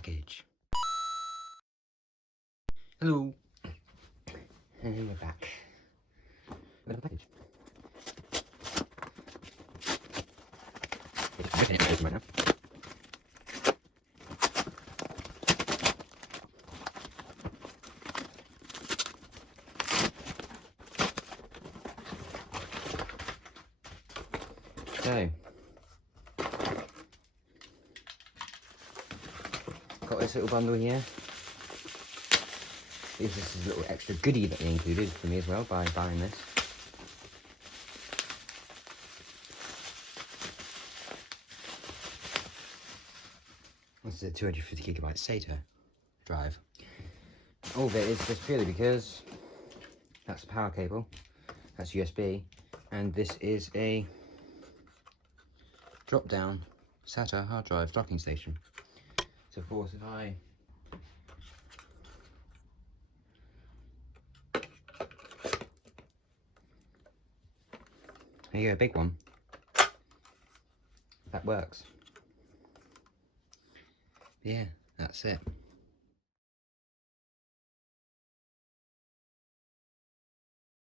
package. Hello. And we're back. Look at the package. It's ripping it open right now. So, got this little bundle here. This is a little extra goodie that they included for me as well by buying this. This is a 250GB SATA drive. All of it is just purely because that's a power cable, that's USB, and this is a drop-down SATA hard drive docking station. So of course, if I there you go, a big one. That works. Yeah, that's it.